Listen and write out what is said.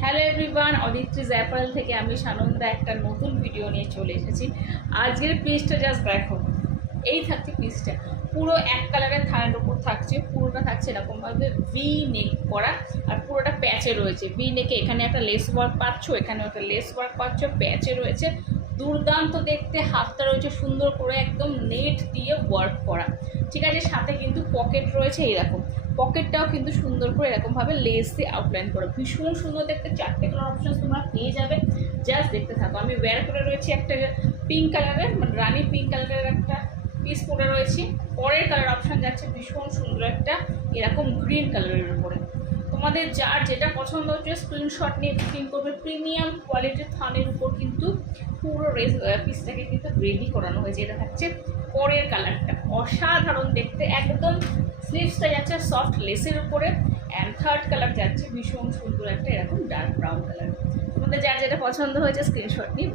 Hello everyone, অদিত্রিজ apparel থেকে আমি সানন্দা একটা নতুন ভিডিও নিয়ে চলে এসেছি। আজকের পিসটা জাস্ট দেখো, এই থাকছে পিসটা পুরো এক কালারের থানের উপর থাকছে। পুরোটা থাকছে এরকমভাবে ভি নেক করা, আর পুরোটা প্যাচে রয়েছে। ভি নেকে এখানে একটা লেস ওয়ার্ক পাচ্ছ, এখানেও একটা লেস ওয়ার্ক পাচ্ছ, প্যাচে রয়েছে। দুর্দান্ত দেখতে, হাতটা রয়েছে সুন্দর করে একদম নেট দিয়ে ওয়ার্ক করা, ঠিক আছে। সাথে কিন্তু পকেট রয়েছে, এইরকম পকেটটাও কিন্তু সুন্দর করে এরকমভাবে লেস দিয়ে আউটলাইন করা, ভীষণ সুন্দর দেখতে। 4টে কালার অপশন তোমরা পেয়ে যাবে, জাস্ট দেখতে থাকো। আমি ওয়্যার করে রয়েছি একটা পিঙ্ক কালারের, মানে রানি পিঙ্ক কালারের একটা পিস পরে রয়েছি। পরের কালার অপশান যাচ্ছে ভীষণ সুন্দর একটা এরকম গ্রিন কালারের উপরে। তোমাদের যার যেটা পছন্দ হচ্ছে স্ক্রিনশট নিয়ে বুকিং করবে। প্রিমিয়াম কোয়ালিটির থানের উপর কিন্তু পুরো পিসটাকে কিন্তু রেডি করানো হয়েছে। এটা থাকছে পরের কালারটা, অসাধারণ দেখতে একদম। স্লিভসটা যাচ্ছে সফট লেসের উপরে, অ্যান্ড থার্ড কালার যাচ্ছে ভীষণ সুন্দর একটা এরকম ডার্ক ব্রাউন কালার। তোমাদের যার যেটা পছন্দ হয়েছে স্ক্রিনশট নিয়ে